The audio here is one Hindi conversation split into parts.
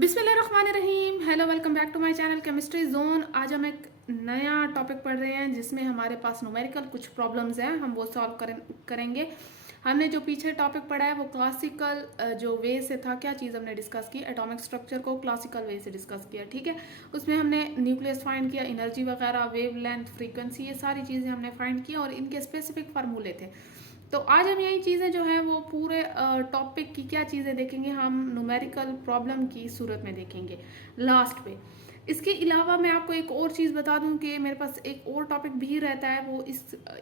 बिस्मिल्लाहिर्रहमानिर्रहीम। Hello, welcome back to my channel chemistry zone. आज हम एक नया टॉपिक पढ़ रहे हैं जिसमें हमारे पास न्यूमेरिकल कुछ प्रॉब्लम्स हैं, हम वो सॉल्व करेंगे। हमने जो पीछे टॉपिक पढ़ा है वो क्लासिकल जो वे से था। क्या चीज़ हमने डिस्कस की? एटॉमिक स्ट्रक्चर को क्लासिकल वे से डिस्कस किया, ठीक है। उसमें हमने न्यूक्लियस फाइंड किया, एनर्जी वगैरह, वेव लेंथ, फ्रीक्वेंसी, ये सारी चीज़ें हमने फाइंड की और इनके स्पेसिफिक फार्मूले थे। तो आज हम यही चीज़ें जो है वो पूरे टॉपिक की क्या चीज़ें देखेंगे, हम न्यूमेरिकल प्रॉब्लम की सूरत में देखेंगे लास्ट पे। इसके अलावा मैं आपको एक और चीज़ बता दूं कि मेरे पास एक और टॉपिक भी रहता है, वो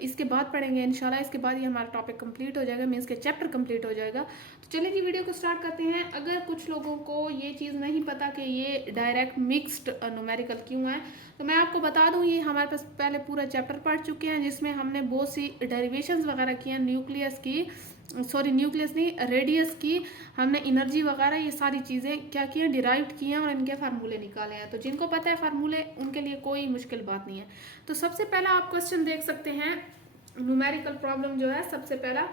इसके बाद पढ़ेंगे इंशाल्लाह। इसके बाद ही हमारा टॉपिक कंप्लीट हो जाएगा, मीन्स के चैप्टर कंप्लीट हो जाएगा। तो चलिए जी, वीडियो को स्टार्ट करते हैं। अगर कुछ लोगों को ये चीज़ नहीं पता कि ये डायरेक्ट मिक्स्ड न्यूमेरिकल क्यों है, तो मैं आपको बता दूं, ये हमारे पास पहले पूरा चैप्टर पढ़ चुके हैं जिसमें हमने बहुत सी डेरिवेशंस वगैरह की हैं न्यूक्लियस की, सॉरी न्यूक्लियस नहीं, रेडियस की। हमने एनर्जी वगैरह ये सारी चीज़ें क्या की हैं, डिराइव की हैं और इनके फार्मूले निकाले हैं। तो जिनको पता है फार्मूले, उनके लिए कोई मुश्किल बात नहीं है। तो सबसे पहला आप क्वेश्चन देख सकते हैं, न्यूमेरिकल प्रॉब्लम जो है सबसे पहला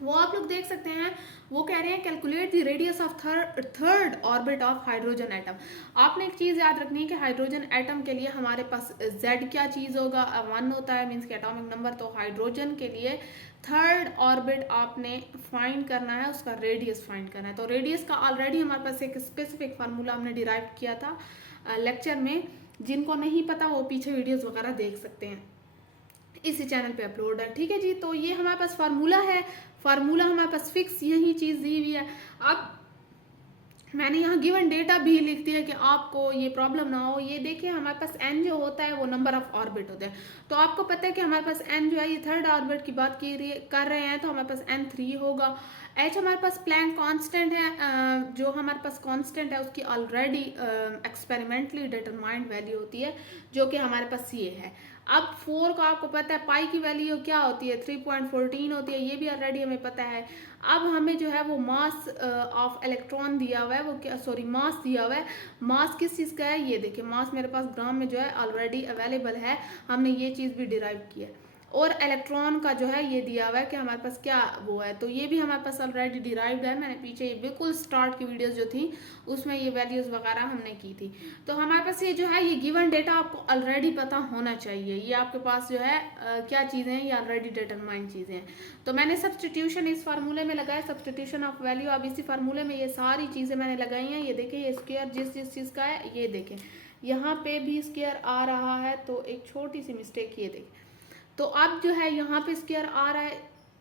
वो आप लोग देख सकते हैं। वो कह रहे हैं calculate the radius of third orbit of hydrogen atom. आपने एक चीज़ याद रखनी है कि हाइड्रोजन एटम के लिए हमारे पास Z क्या चीज़ होगा, 1 होता है, मीन्स के एटॉमिक नंबर। तो हाइड्रोजन के लिए थर्ड ऑर्बिट आपने फाइंड करना है, उसका रेडियस फाइंड करना है। तो रेडियस का ऑलरेडी हमारे पास एक स्पेसिफिक फार्मूला हमने डिराइव किया था लेक्चर में। जिनको नहीं पता वो पीछे वीडियोज़ वगैरह देख सकते हैं, इसी चैनल पे अपलोड है, ठीक है जी। तो ये हमारे पास फार्मूला है, फार्मूला हमारे पास फिक्स यही चीज़ दी हुई है। अब मैंने यहाँ गिवन डेटा भी लिख दिया कि आपको ये प्रॉब्लम ना हो। ये देखिए, हमारे पास n जो होता है वो नंबर ऑफ ऑर्बिट होते हैं। तो आपको पता है कि हमारे पास n जो है, ये थर्ड ऑर्बिट की बात कर रहे हैं, तो हमारे पास n3 होगा। h हमारे पास प्लैंक कांस्टेंट है, जो हमारे पास कांस्टेंट है उसकी ऑलरेडी एक्सपेरिमेंटली डिटरमाइंड वैल्यू होती है, जो कि हमारे पास ये है। अब 4 का आपको पता है, पाई की वैल्यू क्या होती है, 3.14 होती है, ये भी ऑलरेडी हमें पता है। अब हमें जो है वो मास ऑफ इलेक्ट्रॉन दिया हुआ है, वो क्या, सॉरी मास दिया हुआ है। मास किस चीज़ का है, ये देखिए, मास मेरे पास ग्राम में जो है ऑलरेडी अवेलेबल है, हमने ये चीज़ भी डिराइव की है। और इलेक्ट्रॉन का जो है ये दिया हुआ है कि हमारे पास क्या वो है, तो ये भी हमारे पास ऑलरेडी डिराइव्ड है। मैंने पीछे ये बिल्कुल स्टार्ट की वीडियोस जो थी उसमें ये वैल्यूज़ वगैरह हमने की थी। तो हमारे पास ये जो है, ये गिवन डेटा आपको ऑलरेडी पता होना चाहिए। ये आपके पास जो है क्या चीज़ें हैं, ये ऑलरेडी डिटरमाइंड चीज़ें हैं। तो मैंने सब्सटीट्यूशन इस फार्मूले में लगाया, सब्सटीट्यूशन ऑफ वैल्यू। अब इसी फार्मूले में ये सारी चीज़ें मैंने लगाई हैं। ये देखें, ये स्क्वायर जिस जिस चीज़ का है, ये देखें यहाँ पे भी स्क्वायर आ रहा है, तो एक छोटी सी मिस्टेक, ये देखें। तो अब जो है यहाँ पे स्क्वायर आ रहा है,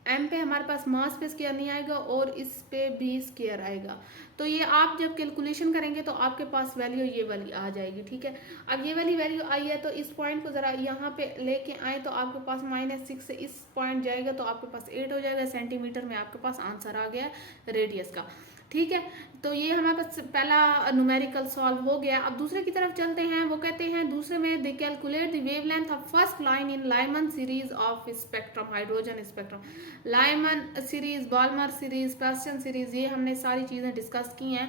m पे हमारे पास मास पे स्क्वायर नहीं आएगा और इस पे भी स्क्वायर आएगा। तो ये आप जब कैलकुलेशन करेंगे तो आपके पास वैल्यू ये वाली आ जाएगी, ठीक है। अब ये वाली वैल्यू आई है, तो इस पॉइंट को ज़रा यहाँ पे लेके आए तो आपके पास -6 से इस पॉइंट जाएगा, तो आपके पास 8 हो जाएगा सेंटीमीटर में। आपके पास आंसर आ गया रेडियस का, ठीक है। तो ये हमारे पास पहला न्यूमेरिकल सॉल्व हो गया। अब दूसरे की तरफ चलते हैं। वो कहते हैं दूसरे में, they calculate the wavelength of first line in Lyman series of spectrum, hydrogen spectrum. Lyman series, Balmer series, Paschen series, ये हमने सारी चीज़ें डिस्कस की हैं।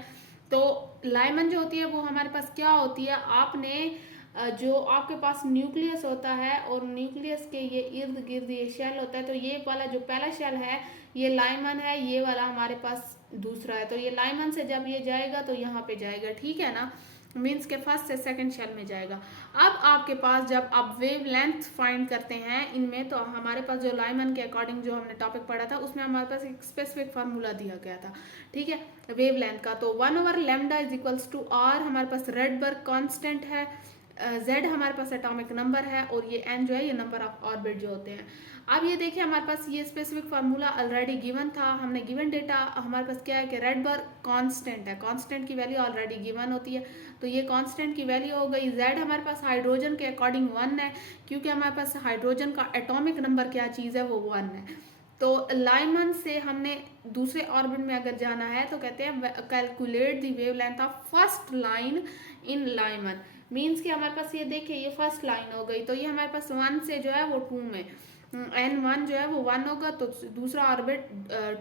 तो लाइमन जो होती है वो हमारे पास क्या होती है, आपने जो आपके पास न्यूक्लियस होता है और न्यूक्लियस के ये इर्द गिर्द ये शेल होता है। तो ये वाला जो पहला शेल है ये लाइमन है, ये वाला हमारे पास दूसरा है। तो ये लाइमन से जब ये जाएगा तो यहाँ पे जाएगा, ठीक है ना, मीन्स के फर्स्ट से सेकंड शेल में जाएगा। अब आपके पास जब आप वेव लेंथ फाइंड करते हैं इनमें, तो हमारे पास जो लाइमन के अकॉर्डिंग जो हमने टॉपिक पढ़ा था उसमें हमारे पास एक स्पेसिफिक फार्मूला दिया गया था, ठीक है, वेव लेंथ का। तो 1/λ इज टू r, हमारे पास रेडबर्ग कांस्टेंट है, z हमारे पास एटॉमिक नंबर है, और ये n जो है ये नंबर ऑफ ऑर्बिट जो होते हैं। अब ये देखिए, हमारे पास ये स्पेसिफिक फार्मूला ऑलरेडी गिवन था, हमने गिवन डेटा हमारे पास क्या है कि रेडबर्ग कांस्टेंट है, कांस्टेंट की वैल्यू ऑलरेडी गिवन होती है। तो ये कांस्टेंट की वैल्यू हो गई। z हमारे पास हाइड्रोजन के अकॉर्डिंग 1 है, क्योंकि हमारे पास हाइड्रोजन का एटॉमिक नंबर क्या चीज़ है, वो 1 है। तो लाइमन से हमने दूसरे ऑर्बिट में अगर जाना है तो कहते हैं calculate the wavelength of first line in Lyman, means कि हमारे पास ये देखिए, ये फर्स्ट लाइन हो गई, तो ये हमारे पास 1 से जो है वो 2 में, n1 जो है वो 1 होगा, तो दूसरा ऑर्बिट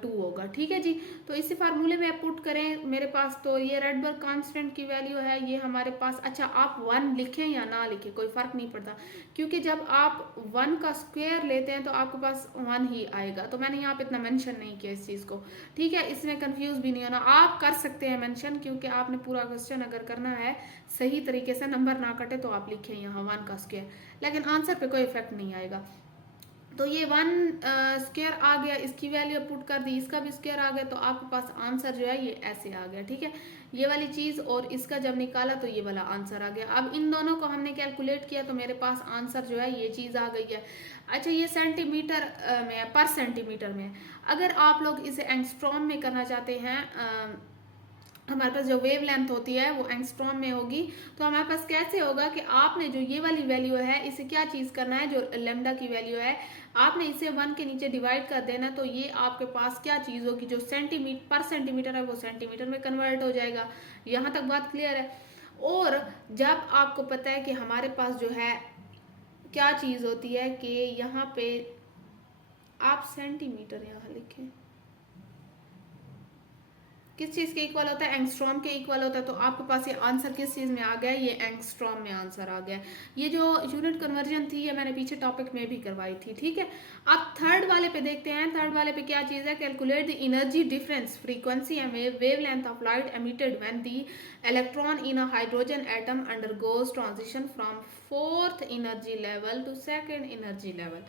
2 होगा। ठीक है जी। तो इसी फार्मूले में आप पुट करें मेरे पास, तो ये रेडबर्ग कांस्टेंट की वैल्यू है ये हमारे पास। अच्छा, आप 1 लिखें या ना लिखें कोई फ़र्क नहीं पड़ता, क्योंकि जब आप 1 का स्क्वायर लेते हैं तो आपके पास 1 ही आएगा। तो मैंने यहाँ पे इतना मेंशन नहीं किया इस चीज़ को। ठीक है, इसमें कंफ्यूज भी नहीं होना। आप कर सकते हैं मेंशन, क्योंकि आपने पूरा क्वेश्चन अगर करना है सही तरीके से, नंबर ना कटे, तो आप लिखें यहाँ 1 का स्क्वायर, लेकिन आंसर पे कोई इफेक्ट नहीं आएगा। तो ये 1 स्क्वायर आ गया, इसकी वैल्यू पुट कर दी, इसका भी स्क्वायर आ गया, तो आपके पास आंसर जो है ये ऐसे आ गया। ठीक है, ये वाली चीज़, और इसका जब निकाला तो ये वाला आंसर आ गया। अब इन दोनों को हमने कैलकुलेट किया तो मेरे पास आंसर जो है ये चीज़ आ गई है। अच्छा, ये सेंटीमीटर में है, पर सेंटीमीटर में है। अगर आप लोग इसे एंगस्ट्रॉम में करना चाहते हैं, हमारे पास जो वेव लेंथ होती है वो एंगस्ट्रॉम में होगी, तो हमारे पास कैसे होगा कि आपने जो ये वाली वैल्यू है इसे क्या चीज़ करना है, जो लेमडा की वैल्यू है आपने इसे 1 के नीचे डिवाइड कर देना, तो ये आपके पास क्या चीज़ होगी, जो सेंटीमीटर पर सेंटीमीटर है वो सेंटीमीटर में कन्वर्ट हो जाएगा। यहाँ तक बात क्लियर है। और जब आपको पता है कि हमारे पास जो है क्या चीज़ होती है कि यहाँ पे आप सेंटीमीटर यहाँ लिखें, किस चीज़ के इक्वल होता है, एंगस्ट्रॉम के इक्वल होता है। तो आपके पास ये आंसर किस चीज़ में आ गया, ये एंगस्ट्रॉम में आंसर आ गया। ये जो यूनिट कन्वर्जन थी ये मैंने पीछे टॉपिक में भी करवाई थी। ठीक है, अब थर्ड वाले पे देखते हैं। थर्ड वाले पे क्या चीज़ है, calculate the energy difference frequency and wavelength of light emitted when the electron in a hydrogen atom undergoes transition from fourth energy level to second energy level.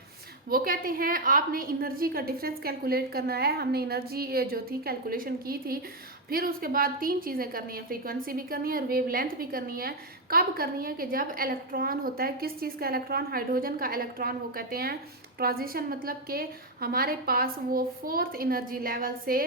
वो कहते हैं आपने एनर्जी का डिफरेंस कैलकुलेट करना है। हमने एनर्जी जो थी कैलकुलेशन की थी, फिर उसके बाद 3 चीज़ें करनी है, फ्रीक्वेंसी भी करनी है और वेव लेंथ भी करनी है। कब करनी है कि जब इलेक्ट्रॉन होता है, किस चीज़ का इलेक्ट्रॉन, हाइड्रोजन का इलेक्ट्रॉन, वो कहते हैं ट्रांजिशन, मतलब कि हमारे पास वो फोर्थ एनर्जी लेवल से,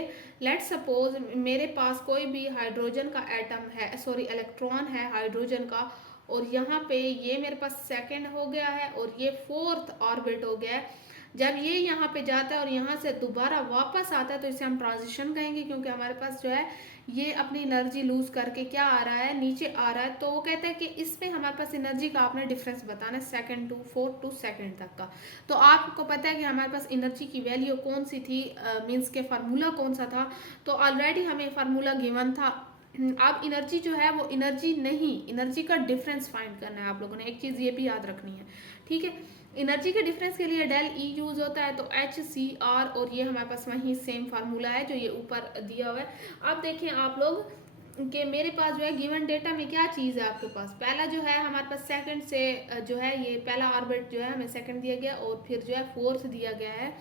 लेट्स सपोज मेरे पास कोई भी हाइड्रोजन का एटम है, सॉरी इलेक्ट्रॉन है हाइड्रोजन का, और यहाँ पे ये मेरे पास सेकंड हो गया है और ये फोर्थ ऑर्बिट हो गया है। जब ये यहाँ पे जाता है और यहाँ से दोबारा वापस आता है तो इसे हम ट्रांजिशन कहेंगे, क्योंकि हमारे पास जो है ये अपनी एनर्जी लूज करके क्या आ रहा है, नीचे आ रहा है। तो वो कहते हैं कि इसमें हमारे पास एनर्जी का आपने डिफरेंस बताना है second to fourth to second तक का। तो आपको पता है कि हमारे पास एनर्जी की वैल्यू कौन सी थी, मीन्स के फार्मूला कौन सा था, तो ऑलरेडी हमें फार्मूला गिवन था। अब एनर्जी जो है वो एनर्जी नहीं, एनर्जी का डिफरेंस फाइंड करना है आप लोगों ने, एक चीज़ ये भी याद रखनी है। ठीक है, एनर्जी के डिफरेंस के लिए डेल ई यूज होता है, तो एच सी आर, और ये हमारे पास वही सेम फार्मूला है जो ये ऊपर दिया हुआ है। अब देखें आप लोग कि मेरे पास जो है गिवन डेटा में क्या चीज़ है आपके पास, पहला जो है हमारे पास सेकंड से जो है ये पहला ऑर्बिट जो है हमें सेकंड दिया गया, और फिर जो है फोर्थ दिया गया है,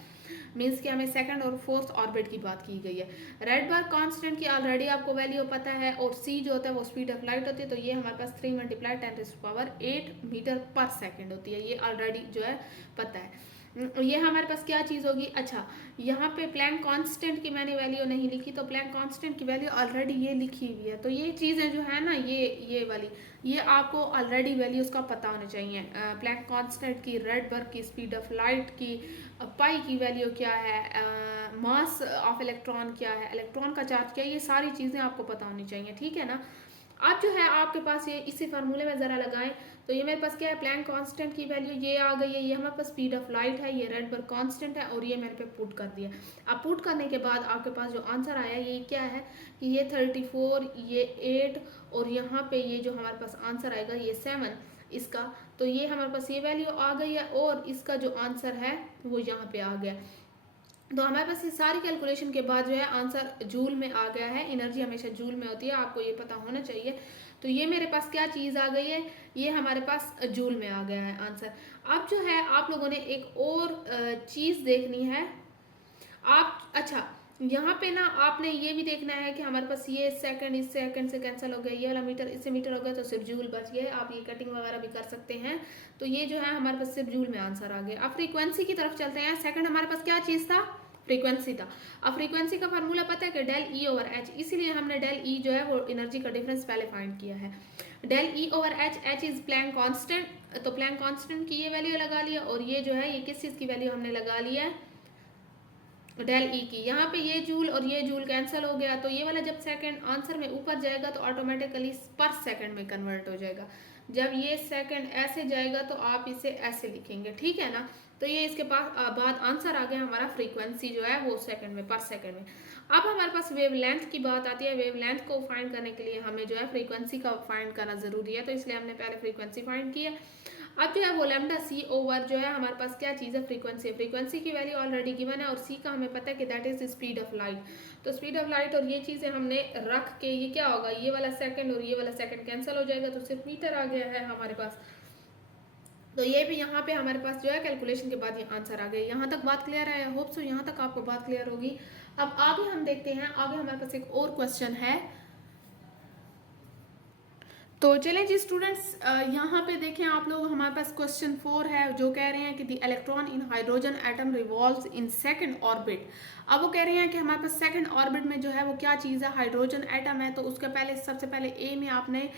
मीन्स कि हमें सेकंड और फोर्थ ऑर्बिट की बात की गई है। रेडबर्ग कांस्टेंट की ऑलरेडी आपको वैल्यू पता है, और सी जो होता है वो स्पीड ऑफ लाइट होती है, तो ये हमारे पास 3 × 10⁸ मीटर पर सेकंड होती है, ये ऑलरेडी जो है पता है। ये हमारे पास क्या चीज़ होगी। अच्छा, यहाँ पे प्लैंक कांस्टेंट की मैंने वैल्यू नहीं लिखी, तो प्लैंक कांस्टेंट की वैल्यू ऑलरेडी ये लिखी हुई है। तो ये चीज़ें जो है ना, ये वाली, ये आपको ऑलरेडी वैल्यूज का पता होना चाहिए। प्लैंक कांस्टेंट की, रेडबर्ग की, स्पीड ऑफ लाइट की, पाई की वैल्यू क्या है, मास ऑफ इलेक्ट्रॉन क्या है, इलेक्ट्रॉन का चार्ज क्या है, ये सारी चीज़ें आपको पता होनी चाहिए। ठीक है ना। अब जो है आपके पास ये इसी फार्मूले में ज़रा लगाएं, तो ये मेरे पास क्या है, प्लैंक कांस्टेंट की वैल्यू ये आ गई है, ये हमारे पास स्पीड ऑफ लाइट है, ये रेडबर्ग कांस्टेंट है, और ये मैंने पे पुट कर दिया। अब पुट करने के बाद आपके पास जो आंसर आया ये क्या है कि ये 34, ये 8, और यहाँ पे ये जो हमारे पास आंसर आएगा ये 7 इसका, तो ये हमारे पास ये वैल्यू आ गई है, और इसका जो आंसर है वो यहाँ पे आ गया। तो हमारे पास ये सारी कैलकुलेशन के बाद जो है आंसर जूल में आ गया है। एनर्जी हमेशा जूल में होती है, आपको ये पता होना चाहिए। तो ये मेरे पास क्या चीज़ आ गई है, ये हमारे पास जूल में आ गया है आंसर। अब जो है आप लोगों ने एक और चीज़ देखनी है। आप अच्छा, यहाँ पे ना आपने ये भी देखना है कि हमारे पास ये सेकंड इस सेकंड से कैंसिल हो गया, ये वाला मीटर इससे मीटर हो गया, तो सिर्फ जूल बच गया। आप ये कटिंग वगैरह भी कर सकते हैं। तो ये जो है हमारे पास सिर्फ जूल में आंसर आ गया। अब फ्रीक्वेंसी की तरफ चलते हैं। सेकंड हमारे पास क्या चीज़ था, फ्रीक्वेंसी था। अब फ्रीक्वेंसी का फार्मूला पता है कि डेल ई ओवर एच, इसीलिए हमने डेल ई जो है वो एनर्जी का डिफरेंस पहले फाइंड किया है। Del E over H, H is Planck constant, तो प्लैंक कांस्टेंट की ये वैल्यू लगा लिया, और ये जो है ये किस चीज़ की वैल्यू हमने लगा लिया है, डेल ई की। यहाँ पे ये जूल और ये जूल कैंसिल हो गया, तो ये वाला जब सेकंड आंसर में ऊपर जाएगा तो ऑटोमेटिकली पर सेकंड में कन्वर्ट हो जाएगा। जब ये सेकंड ऐसे जाएगा तो आप इसे ऐसे लिखेंगे। ठीक है ना। तो ये इसके बाद आंसर आ गया हमारा फ्रीक्वेंसी जो है वो सेकंड में, पर सेकंड में। अब हमारे पास वेव लेंथ की बात आती है। वेव लेंथ को फाइंड करने के लिए हमें जो है फ्रीक्वेंसी का फाइंड करना ज़रूरी है, तो इसलिए हमने पहले फ्रीक्वेंसी फाइंड की है। अब जो है वो लैम्डा सी ओवर जो है हमारे पास क्या चीज़ है, फ्रीक्वेंसी। फ्रीक्वेंसी की वैल्यू ऑलरेडी गिवन है और सी का हमें पता है कि that is speed of light. तो स्पीड ऑफ लाइट और ये चीज़ें हमने रख के, ये क्या होगा, ये वाला सेकंड और ये वाला सेकंड कैंसिल हो जाएगा, तो सिर्फ मीटर आ गया है हमारे पास। तो ये भी यहाँ पे हमारे पास जो है कैलकुलेशन के बाद ये आंसर आ गए। यहाँ तक बात क्लियर है? आई होप सो यहाँ तक आपको बात क्लियर होगी। अब आगे हम देखते हैं, आगे हमारे पास एक और क्वेश्चन है। तो चलें जी स्टूडेंट्स, यहाँ पे देखें आप लोग, हमारे पास क्वेश्चन 4 है जो कह रहे हैं कि the electron in hydrogen atom revolves in second orbit. अब वो कह रहे हैं कि हमारे पास सेकंड ऑर्बिट में जो है वो क्या चीज़ है, हाइड्रोजन एटम है। तो उसके पहले सबसे पहले ए में आपने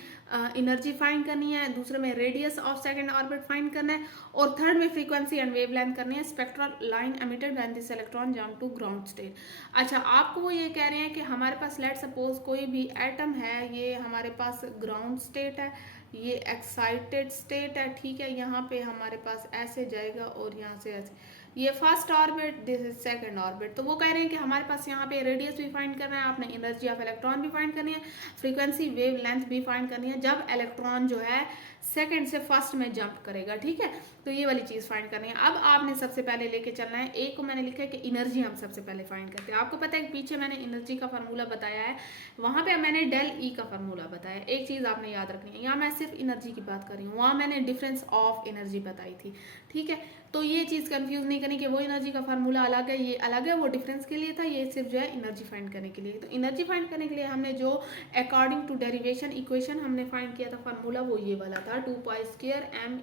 एनर्जी फाइंड करनी है, दूसरे में radius of second orbit find करना है, और थर्ड में फ्रीक्वेंसी एंड वेवलेंथ करनी है, spectral line emitted when this electron jump to ground state. अच्छा, आपको वो ये कह रहे हैं कि हमारे पास लेट सपोज कोई भी एटम है, ये हमारे पास ग्राउंड स्टेट है, ये एक्साइटेड स्टेट है, ठीक है। यहाँ पे हमारे पास ऐसे जाएगा और यहाँ से ऐसे, ये first orbit, this is second orbit. तो वो कह रहे हैं कि हमारे पास यहाँ पे रेडियस भी फाइंड करना है, आपने एनर्जी ऑफ इलेक्ट्रॉन भी फाइंड करनी है, फ्रीक्वेंसी वेव लेंथ भी फाइंड करनी है जब इलेक्ट्रॉन जो है सेकंड से फर्स्ट में जंप करेगा, ठीक है। तो ये वाली चीज़ फाइंड करनी है। अब आपने सबसे पहले लेके चलना है, ए को मैंने लिखा है कि एनर्जी हम सबसे पहले फाइंड करते हैं। आपको पता है कि पीछे मैंने एनर्जी का फार्मूला बताया है, वहाँ पे मैंने डेल ई का फार्मूला बताया। एक चीज़ आपने याद रखनी है, यहाँ मैं सिर्फ एनर्जी की बात कर रही हूँ, वहाँ मैंने डिफरेंस ऑफ एनर्जी बताई थी, ठीक है। तो ये चीज़ कंफ्यूज नहीं करनी कि वो एनर्जी का फार्मूला अलग है, ये अलग है, वो डिफरेंस के लिए था, ये सिर्फ जो है एनर्जी फाइंड करने के लिए। तो एनर्जी फाइंड करने के लिए हमने जो अकॉर्डिंग टू डेरिवेशन इक्वेशन हमने फाइंड किया था फार्मूला, वो ये वाला था, 2π²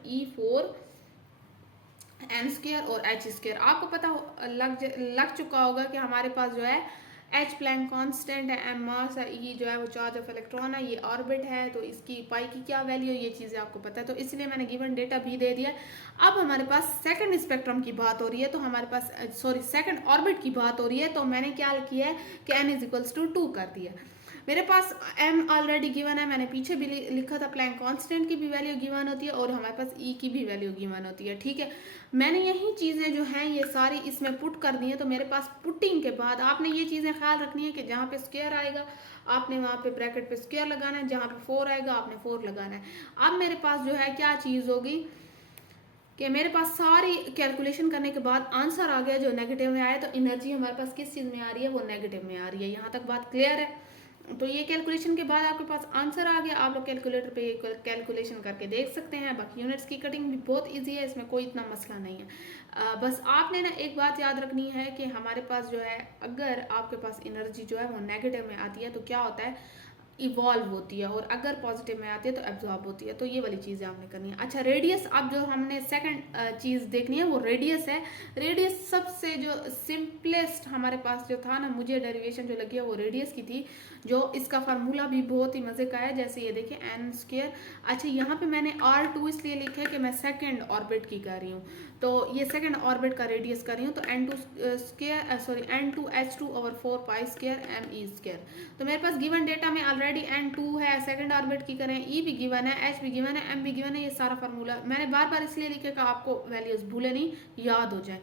me4 n² और h²। आपको पता लग चुका होगा कि हमारे पास जो है एच प्लैंक कांस्टेंट है, एम मास है, ई जो है वो चार्ज ऑफ इलेक्ट्रॉन है, ये ऑर्बिट है, तो इसकी पाई की क्या वैल्यू है, ये चीज़ें आपको पता है, तो इसलिए मैंने गिवन डेटा भी दे दिया। अब हमारे पास सेकंड स्पेक्ट्रम की बात हो रही है, तो हमारे पास सॉरी सेकंड ऑर्बिट की बात हो रही है, तो मैंने क्या किया है कि n = 2 कर दिया। मेरे पास m ऑलरेडी गिवन है, मैंने पीछे भी लिखा था, प्लैंक कांस्टेंट की भी वैल्यू गिवन होती है और हमारे पास e की भी वैल्यू गिवन होती है, ठीक है। मैंने यही चीज़ें जो हैं ये सारी इसमें पुट कर दी हैं। तो मेरे पास पुटिंग के बाद आपने ये चीज़ें ख्याल रखनी है कि जहाँ पे स्क्वायर आएगा आपने वहाँ पे ब्रैकेट पे स्क्वायर लगाना है, जहाँ पे 4 आएगा आपने 4 लगाना है। अब मेरे पास जो है क्या चीज़ होगी कि मेरे पास सारी कैलकुलेशन करने के बाद आंसर आ गया जो नेगेटिव में आया, तो एनर्जी हमारे पास किस चीज़ में आ रही है, वो नेगेटिव में आ रही है। यहाँ तक बात क्लियर है? तो ये कैलकुलेशन के बाद आपके पास आंसर आ गया, आप लोग कैलकुलेटर पे कैलकुलेशन करके देख सकते हैं। बाकी यूनिट्स की कटिंग भी बहुत इजी है, इसमें कोई इतना मसला नहीं है। बस आपने ना एक बात याद रखनी है कि हमारे पास जो है अगर आपके पास एनर्जी जो है वो नेगेटिव में आती है तो क्या होता है, इवॉल्व होती है, और अगर पॉजिटिव में आती है तो एब्जॉर्ब होती है। तो ये वाली चीज़ें आपने करनी है। अच्छा, रेडियस, अब जो हमने सेकंड चीज़ देखनी है वो रेडियस है। रेडियस सबसे जो सिंपलेस्ट हमारे पास जो था ना, मुझे डेरिवेशन जो लगी है वो रेडियस की थी, जो इसका फार्मूला भी बहुत ही मज़े का है। जैसे ये देखिए n²। अच्छा, यहाँ पे मैंने R2 इसलिए लिखा है कि मैं सेकेंड ऑर्बिट की कर रही हूँ, तो ये सेकंड ऑर्बिट का रेडियस कर रही हूँ, तो n2/4π² me²। तो मेरे पास गिवन डेटा में ऑलरेडी n2 है, सेकंड ऑर्बिट की करें, e भी गिवन है, h भी गिवन है, m भी गिवन है। ये सारा फार्मूला मैंने बार बार इसलिए लिखा कि आपको वैल्यूज भूले नहीं, याद हो जाए।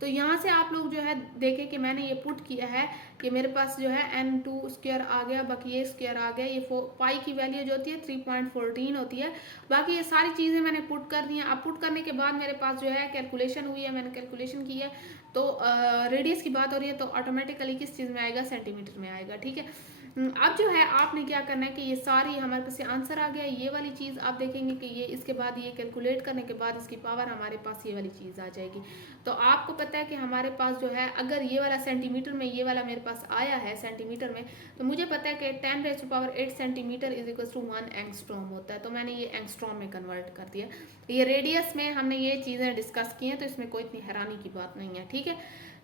तो यहाँ से आप लोग जो है देखें कि मैंने ये पुट किया है कि मेरे पास जो है n2² आ गया, बाकी ये स्क्वायर आ गया, ये पाई की वैल्यू जो होती है 3.14 होती है। बाकी ये सारी चीज़ें मैंने पुट कर दी हैं। अब पुट करने के बाद मेरे पास जो है कैलकुलेशन हुई है, मैंने कैलकुलेशन की है। तो रेडियस की बात हो रही है तो ऑटोमेटिकली किस चीज़ में आएगा, सेंटीमीटर में आएगा, ठीक है। अब जो है आपने क्या करना है कि ये सारी हमारे पास आंसर आ गया, ये वाली चीज़ आप देखेंगे कि ये इसके बाद ये कैलकुलेट करने के बाद इसकी पावर हमारे पास ये वाली चीज़ आ जाएगी। तो आपको पता है कि हमारे पास जो है अगर ये वाला सेंटीमीटर में, ये वाला मेरे पास आया है सेंटीमीटर में, तो मुझे पता है कि 10⁸ सेंटीमीटर = 1 एंगस्ट्रॉम होता है। तो मैंने ये एंगस्ट्रॉम में कन्वर्ट कर दिया। ये रेडियस में हमने ये चीज़ें डिस्कस की हैं, तो इसमें कोई इतनी हैरानी की बात नहीं है, ठीक है।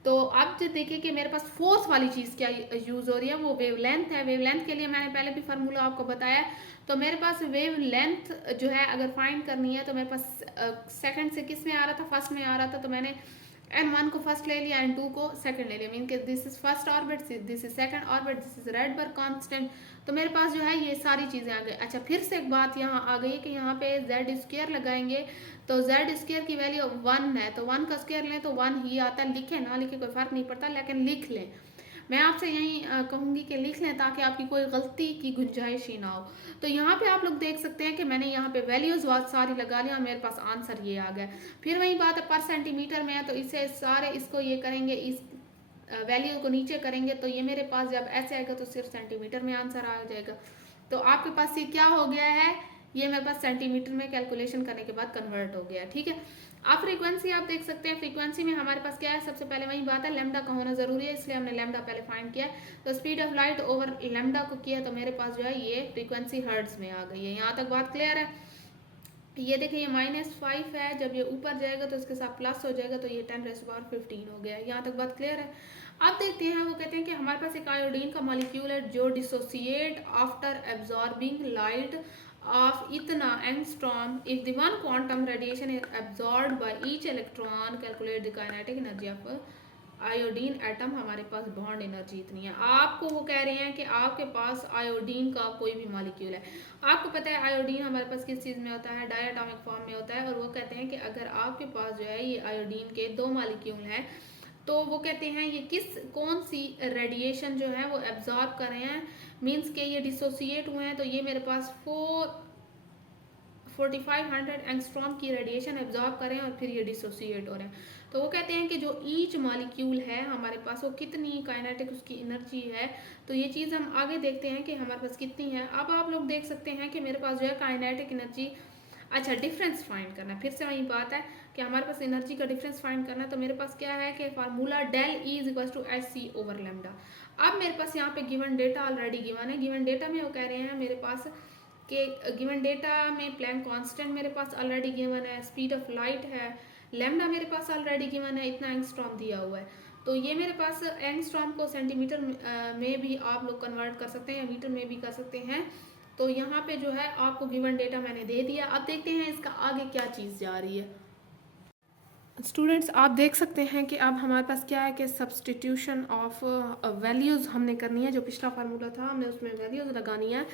तो अब जो देखिए कि मेरे पास फोर्थ वाली चीज़ क्या यूज़ हो रही है, वो वेवलेंथ है। वेवलेंथ के लिए मैंने पहले भी फार्मूला आपको बताया। तो मेरे पास वेवलेंथ जो है अगर फाइंड करनी है, तो मेरे पास सेकंड से किस में आ रहा था, फर्स्ट में आ रहा था, तो मैंने n1 को फर्स्ट ले लिया, n2 को सेकंड ले लिया। मीन कि this is first orbit, this is second orbit, this is Rydberg constant. तो मेरे पास जो है ये सारी चीज़ें आ गई। अच्छा, फिर से एक बात यहाँ आ गई कि यहाँ पे जेड स्क्वायर लगाएंगे तो जेड स्क्वायर की वैल्यू 1 है, तो 1 का स्क्वायर लें तो 1 ही आता है। लिखे ना लिखे कोई फ़र्क नहीं पड़ता, लेकिन लिख लें। मैं आपसे यही कहूँगी कि लिख लें ताकि आपकी कोई गलती की गुंजाइश ही ना हो। तो यहाँ पे आप लोग देख सकते हैं कि मैंने यहाँ पे वैल्यूज़ बहुत सारी लगा लिया, मेरे पास आंसर ये आ गया। फिर वही बात है, पर सेंटीमीटर में है तो इसे सारे इसको ये करेंगे, इस वैल्यू को नीचे करेंगे तो ये मेरे पास जब ऐसे आएगा तो सिर्फ सेंटीमीटर में आंसर आ जाएगा। तो आपके पास ये क्या हो गया है, ये मेरे पास सेंटीमीटर में कैलकुलेशन करने के बाद कन्वर्ट हो गया। ठीक है, अब फ्रीक्वेंसी आप देख सकते हैं। फ्रीक्वेंसी में हमारे पास क्या है, सबसे पहले वही बात है, लैम्डा का होना जरूरी है, इसलिए हमने लैम्डा पहले फाइंड किया। तो speed of light over lambda को किया तो मेरे पास जो है ये फ्रीक्वेंसी हर्ट्ज में आ गई है। यहाँ तक बात क्लियर है। ये देखिए ये -5 है, जब ये ऊपर जाएगा तो इसके साथ प्लस हो जाएगा तो ये 10⁻15 हो गया। यहाँ तक बात क्लियर है। अब देखते हैं, वो कहते हैं कि हमारे पास एक आयोडीन का मॉलिक्यूल है जो dissociate after absorbing light of इतना angstrom if the one quantum radiation is absorbed by each electron, calculate the kinetic energy of iodine atom. हमारे पास बॉन्ड एनर्जी इतनी है। आपको वो कह रहे हैं कि आपके पास आयोडीन का कोई भी मॉलिक्यूल है, आपको पता है आयोडीन हमारे पास किस चीज़ में होता है, डायटोमिक फॉर्म में होता है। और वो कहते हैं कि अगर आपके पास जो है ये आयोडीन के 2 मॉलिक्यूल हैं तो वो कहते हैं ये कौन सी रेडिएशन जो है वो एब्जॉर्ब कर रहे हैं, मीन्स के ये डिसोसिएट हुए हैं। तो ये मेरे पास 4500 एंगस्ट्रॉम की रेडिएशन एब्जॉर्ब कर रहे हैं और फिर ये डिसोसिएट हो रहे हैं। तो वो कहते हैं कि जो ईच मॉलिक्यूल है हमारे पास वो कितनी काइनेटिक उसकी एनर्जी है। तो ये चीज़ हम आगे देखते हैं कि हमारे पास कितनी है। अब आप लोग देख सकते हैं कि मेरे पास जो है काइनेटिक एनर्जी, अच्छा डिफरेंस फाइंड करना है। फिर से वही बात है कि हमारे पास एनर्जी का डिफरेंस फाइंड करना है। तो मेरे पास क्या है कि formula del E is equal to H C over lambda. अब मेरे पास यहाँ पे गिवन डेटा ऑलरेडी गिवन है। गिवन डेटा में वो कह रहे हैं मेरे पास कि गिवन डेटा में प्लैंक कांस्टेंट मेरे पास ऑलरेडी गिवन है, स्पीड ऑफ लाइट है, लैम्डा मेरे पास ऑलरेडी गिवन है, इतना एंगस्ट्रॉम दिया हुआ है। तो ये मेरे पास एंगस्ट्रॉम को सेंटीमीटर में भी आप लोग कन्वर्ट कर सकते हैं या मीटर में भी कर सकते हैं। तो यहाँ पे जो है आपको गिवन डेटा मैंने दे दिया। अब देखते हैं इसका आगे क्या चीज़ जा रही है। स्टूडेंट्स आप देख सकते हैं कि अब हमारे पास क्या है कि सब्सटीट्यूशन ऑफ वैल्यूज़ हमने करनी है। जो पिछला फार्मूला था हमने उसमें वैल्यूज़ लगानी है।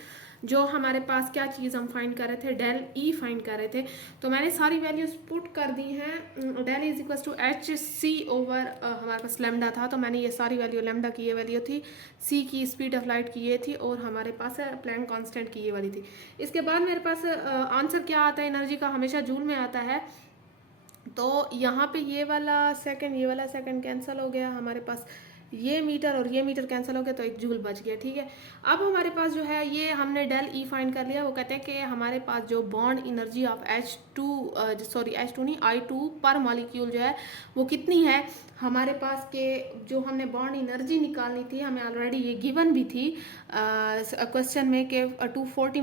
जो हमारे पास क्या चीज़ हम फाइंड कर रहे थे, डेल ई फाइंड कर रहे थे। तो मैंने सारी वैल्यूज़ पुट कर दी हैं। Del is equal to H C over हमारे पास लैम्डा था तो मैंने ये सारी वैल्यू, लैम्डा की ये वैल्यू थी, सी की स्पीड ऑफ लाइट की ये थी और हमारे पास प्लैंक कांस्टेंट की ये वाली थी। इसके बाद मेरे पास आंसर क्या आता है एनर्जी का, हमेशा जूल में आता है। तो यहाँ पे ये वाला सेकंड कैंसिल हो गया, हमारे पास ये मीटर और ये मीटर कैंसिल हो गया तो 1 जूल बच गया। ठीक है, अब हमारे पास जो है ये हमने डेल ई फाइंड कर लिया। वो कहते हैं कि हमारे पास जो बॉन्ड एनर्जी ऑफ H2 नहीं I2 पर मॉलिक्यूल जो है वो कितनी है हमारे पास के, जो हमने बॉन्ड एनर्जी निकालनी थी हमें ऑलरेडी ये गिवन भी थी क्वेश्चन में कि 240 ×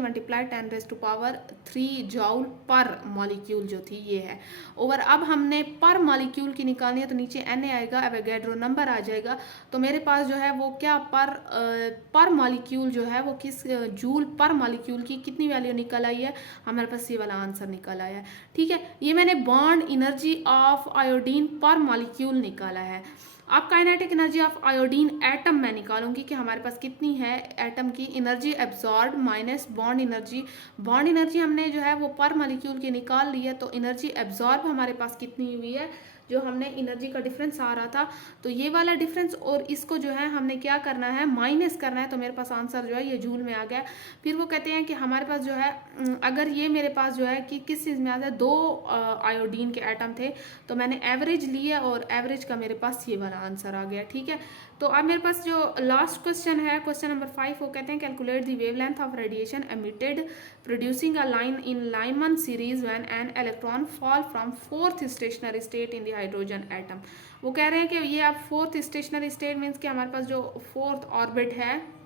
10⁻³ जॉल पर मॉलिक्यूल जो थी ये है ओवर। अब हमने पर मॉलिक्यूल की निकालनी है तो नीचे Na आएगा, एवोगैड्रो नंबर आ जाएगा। तो मेरे पास जो है वो क्या पर मॉलिक्यूल जो है वो किस जूल पर मॉलिक्यूल की कितनी वैल्यू निकल आई है, हमारे पास ये वाला आंसर निकल आया है। ठीक है, ये मैंने बॉन्ड एनर्जी ऑफ आयोडीन पर मॉलिक्यूल निकाला है। अब kinetic energy of iodine atom मैं निकालूंगी कि हमारे पास कितनी है एटम की energy absorb minus bond energy. Bond energy हमने जो है वो पर मॉलिक्यूल की निकाल ली है तो एनर्जी एब्जॉर्ब हमारे पास कितनी हुई है, जो हमने एनर्जी का डिफरेंस आ रहा था तो ये वाला डिफरेंस और इसको जो है हमने क्या करना है माइनस करना है। तो मेरे पास आंसर जो है ये जूल में आ गया। फिर वो कहते हैं कि हमारे पास जो है अगर ये मेरे पास जो है कि किस चीज़ में आता है, 2 आयोडीन के एटम थे तो मैंने एवरेज लिया और एवरेज का मेरे पास ये वाला आंसर आ गया। ठीक है, तो अब मेरे पास जो लास्ट क्वेश्चन है, क्वेश्चन नंबर 5, वो कहते हैं calculate the wavelength of radiation emitted producing a line in Lyman series when an electron fall from 4th stationery state in the hydrogen atom. वो कह रहे हैं कि ये अब 4th स्टेशनरी स्टेट मीन्स कि हमारे पास जो 4th ऑर्बिट है,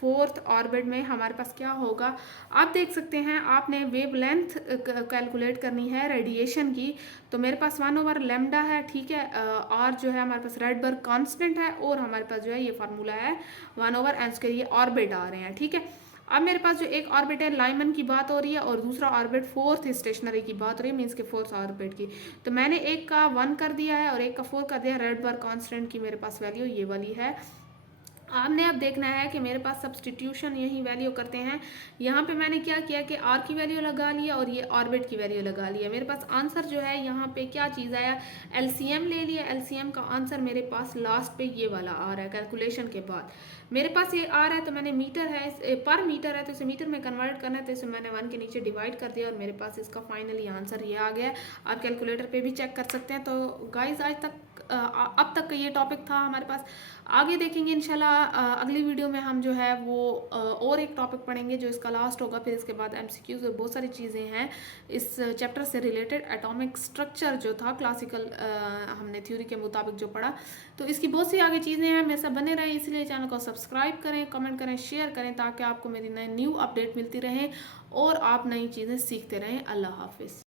4th ऑर्बिट में हमारे पास क्या होगा। आप देख सकते हैं आपने वेवलेंथ कैलकुलेट करनी है रेडिएशन की। तो मेरे पास 1/λ है। ठीक है, और जो है हमारे पास रेडबर्ग कांस्टेंट है और हमारे पास जो है ये फार्मूला है 1/n²। ये ऑर्बिट आ रहे हैं। ठीक है, अब मेरे पास जो एक ऑर्बिट है लाइमन की बात हो रही है और दूसरा ऑर्बिट 4th स्टेशनरी की बात हो रही है, मीन्स के 4th ऑर्बिट की। तो मैंने एक का 1 कर दिया है और एक का 4 कर दिया है। रेडबर्ग कांस्टेंट की मेरे पास वैल्यू ये वाली है आपने अब देखना है कि मेरे पास सब्सटीट्यूशन यही वैल्यू करते हैं। यहाँ पे मैंने क्या किया कि आर की वैल्यू लगा लिया और ये ऑर्बिट की वैल्यू लगा लिया। मेरे पास आंसर जो है यहाँ पे क्या चीज़ आया, एलसीएम ले लिया। एलसीएम का आंसर मेरे पास लास्ट पे ये वाला आ रहा है कैलकुलेशन के बाद। मेरे पास ये आ रहा है तो मैंने मीटर है, पर मीटर है तो इसे मीटर में कन्वर्ट करना है, तो इसे मैंने 1 के नीचे डिवाइड कर दिया और मेरे पास इसका फाइनली आंसर ये आ गया। आप कैलकुलेटर पे भी चेक कर सकते हैं। तो गाइज आज तक अब तक का ये टॉपिक था हमारे पास। आगे देखेंगे इंशाल्लाह अगली वीडियो में हम जो है वो और एक टॉपिक पढ़ेंगे जो इसका लास्ट होगा। फिर इसके बाद एमसीक्यूज और बहुत सारी चीज़ें हैं इस चैप्टर से रिलेटेड। एटॉमिक स्ट्रक्चर जो था क्लासिकल हमने थ्योरी के मुताबिक जो पढ़ा, तो इसकी बहुत सी आगे चीज़ें हैं। मेरे साथ बने रहें, इसलिए चैनल को सब्सक्राइब करें, कमेंट करें, शेयर करें, ताकि आपको मेरी नई न्यू अपडेट मिलती रहे और आप नई चीज़ें सीखते रहें। अल्लाह हाफिज़।